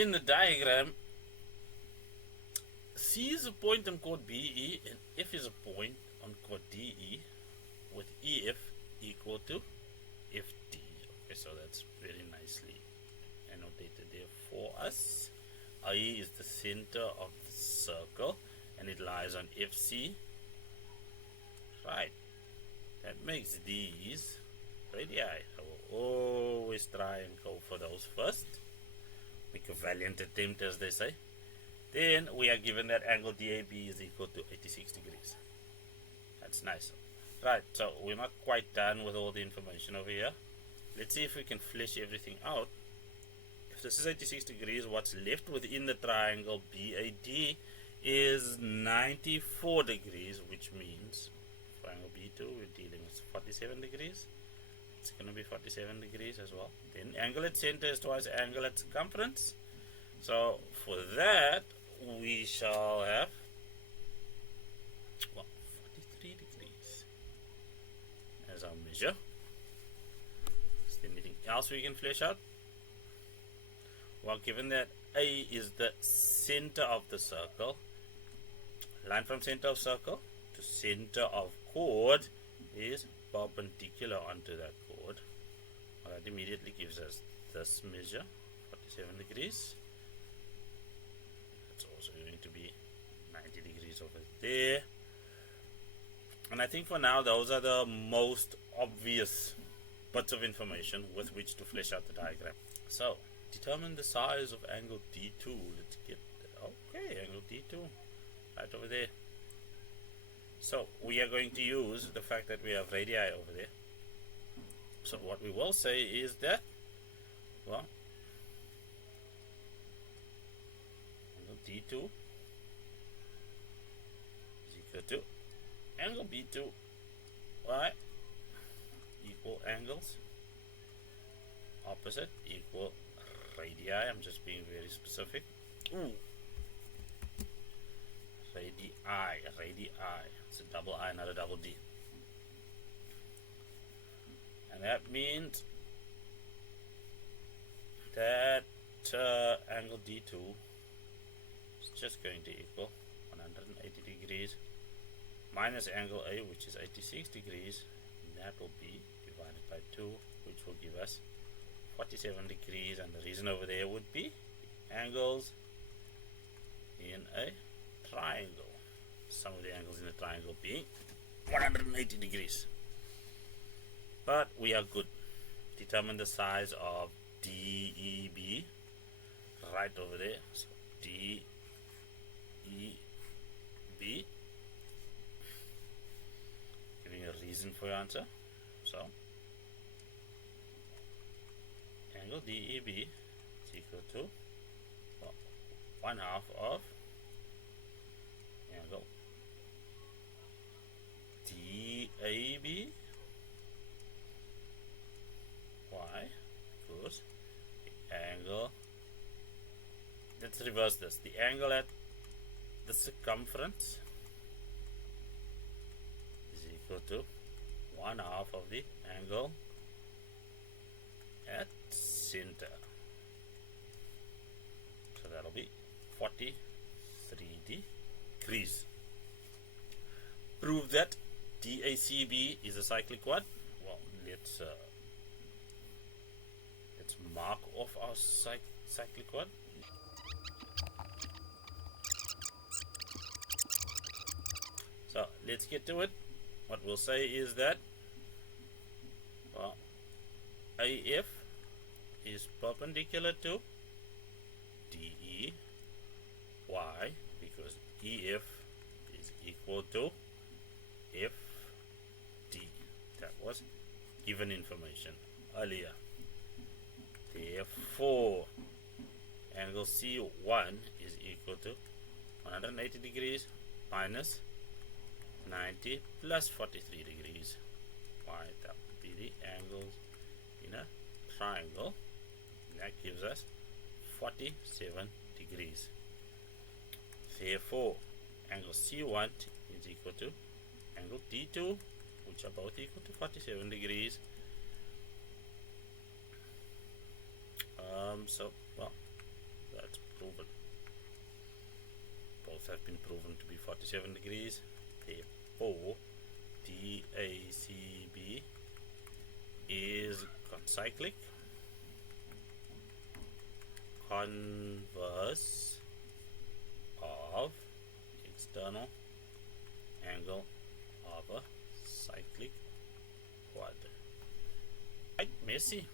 in the diagram, C is a point on chord BE and F is a point on chord DE, with EF equal to FD. Okay, so that's very nicely annotated there for us. IE is the center of the circle and it lies on FC. Right, that makes these radii. I will always try and go for those first. Make a valiant attempt, as they say. Then we are given that angle DAB is equal to 86 degrees. That's nice. Right, so we're not quite done with all the information over here. Let's see if we can flesh everything out. If this is 86 degrees, what's left within the triangle BAD is 94 degrees, which means for angle B2 we're dealing with 47 degrees. It's going to be 47 degrees as well. Then angle at center is twice angle at circumference. So for that we shall have 43 degrees as our measure. Is there anything else we can flesh out? Well, given that A is the center of the circle, line from center of circle to center of chord is perpendicular onto that chord. Well, that immediately gives us this measure, 47 degrees. That's also going to be 90 degrees over there. And I think for now those are the most obvious bits of information with which to flesh out the diagram. So determine the size of angle D2. Let's get that. Okay, angle D2 right over there. So we are going to use the fact that we have radii over there. So what we will say is that, well, angle D2 is equal to angle B2, right? Equal angles, opposite equal radii. I'm just being very specific. Ooh. Radii. It's a double I, not a double D. And that means that angle D2 is just going to equal 180 degrees minus angle A, which is 86 degrees. And that will be divided by 2, which will give us 47 degrees. And the reason over there would be angles in a triangle. Some of the angles in the triangle being 180 degrees. But we are good. Determine the size of DEB right over there. So DEB, giving a reason for your answer. So angle DEB is equal to, well, 1/2 of angle DAB. Why? Because the angle, let's reverse this, the angle at the circumference is equal to 1/2 of the angle at center. So that'll be 43 degrees. Prove that DACB is a cyclic quad. Well, let's mark off our cyclic quad. So let's get to it. What we'll say is that, well, AF is perpendicular to DE. Why? Because EF is equal to FD. That was given information earlier. Therefore, angle C1 is equal to 180 degrees minus 90 plus 43 degrees. Why? That would be the angles in a triangle. And that gives us 47 degrees. Therefore, angle C1 is equal to angle D2, which are both equal to 47 degrees. So, well, that's proven. Both have been proven to be 47 degrees. Therefore, DACB is concyclic. Converse of external angle of a cyclic quad. Quite messy.